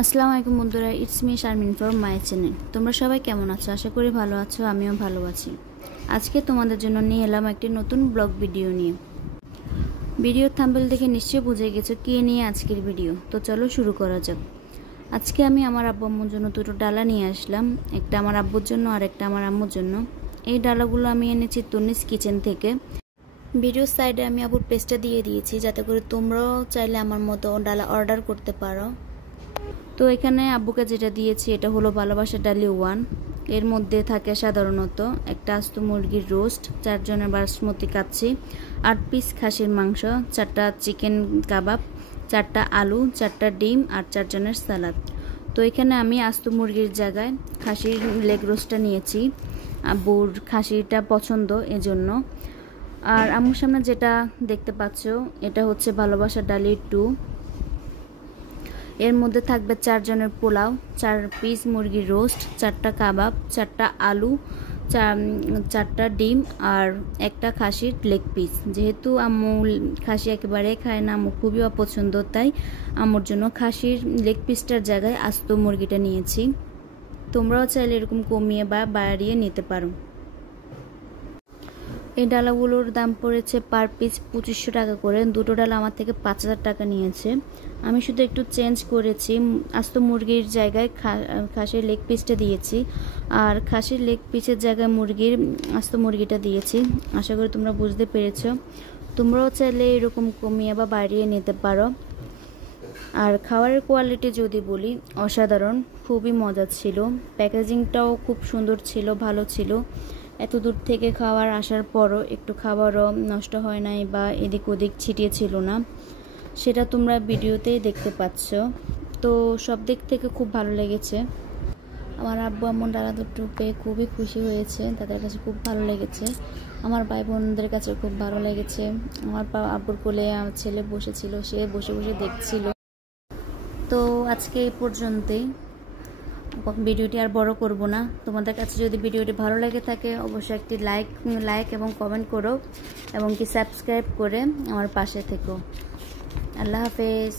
আসসালামু আলাইকুম বন্ধুরা, it's me Sharmin from my channel. তোমরা সবাই কেমন আছো? আশা করি ভালো আছো, আমিও ভালো আছি। আজকে তোমাদের জন্য নিয়ে এলাম একটি নতুন ব্লগ ভিডিও নিয়ে। ভিডিওর থাম্বনেল দেখে নিশ্চয়ই বুঝে গেছো কে নিয়ে আজকের ভিডিও। তো চলো শুরু করা যাক। আজকে আমি আমার আব্বু আম্মুর জন্য দুটো ডালা নিয়ে আসলাম, একটা আমার আব্বুর জন্য আর একটা আমার আম্মুর জন্য। এই ডালাগুলো আমি এনেছি তুনিস কিচেন থেকে। ভিডিওর সাইডে আমি আব্বুর পেজটা দিয়ে দিয়েছি, যাতে করে তোমরাও চাইলে আমার মতো ডালা অর্ডার করতে পারো। তো এখানে আব্বুকে যেটা দিয়েছি এটা হলো ভালোবাসা ডালি 1। এর মধ্যে থাকে সাধারণত একটা আস্ত মুরগির রোস্ট, 4 জনের বাসমতি কাচ্চি, 8 পিস খাসির মাংস, 4টা চিকেন কাবাব, 4টা আলু, 4টা ডিম আর 4 জনের সালাদ। তো এখানে আমি আস্ত মুরগির জায়গায় খাসির লেগ রোস্টটা নিয়েছি, আব্বুর খাসিটা পছন্দ এজন্য। আর আম্মুর সামনে যেটা দেখতে পাচ্ছ এটা হচ্ছে ভালোবাসা ডালি 2। এর মধ্যে থাকবে 4 জনের পোলাও, 4 পিস মুরগির রোস্ট, 4টা কাবাব, 4টা আলু, 4টা ডিম আর একটা খাসির লেগ পিস। যেহেতু আম্মু খাসি একেবারে খায় না, আম্মু খুবই অপছন্দ, তাই আম্মুর জন্য খাসির লেগ পিসটার জায়গায় আস্ত মুরগিটা নিয়েছি। তোমরাও চাইলে এরকম কমিয়ে বা বাড়িয়ে নিতে পারো। এই ডালাগুলোর দাম পড়েছে পার পিস 2500 টাকা করে। দুটো ডালা আমার থেকে 5000 টাকা নিয়েছে। আমি শুধু একটু চেঞ্জ করেছি, আস্ত মুরগির জায়গায় খাসির লেগ পিসটা দিয়েছি, আর খাসির লেগ পিসের জায়গায় আস্ত মুরগিটা দিয়েছি। আশা করি তোমরা বুঝতে পেরেছো। তোমরাও চাইলে এরকম কমিয়ে বা বাড়িয়ে নিতে পারো। আর খাবারের কোয়ালিটি যদি বলি, অসাধারণ, খুবই মজা ছিল। প্যাকেজিংটাও খুব সুন্দর ছিল, ভালো ছিল। এত দূর থেকে খাবার আসার পরও একটু খাবারও নষ্ট হয় নাই বা এদিক ওদিক ছিটিয়ে ছিল না, সেটা তোমরা ভিডিওতেই দেখতে পাচ্ছ। তো সব দিক থেকে খুব ভালো লেগেছে। আমার আব্বু আম্মু ডালা দুটো পেয়ে খুবই খুশি হয়েছে, তাদের কাছে খুব ভালো লেগেছে। আমার ভাই বোনদের কাছে খুব ভালো লেগেছে। আমার আব্বুর কোলে আমার ছেলে বসেছিল, সে বসে বসে দেখছিল। তো আজকে এই পর্যন্তই, ভিডিওটি আর বড় করব না। তোমাদের কাছে যদি ভিডিওটি ভালো লেগে থাকে অবশ্যই একটি লাইক এবং কমেন্ট করো, এবং কি সাবস্ক্রাইব করে আমার পাশে থেকো। আল্লাহ হাফেজ।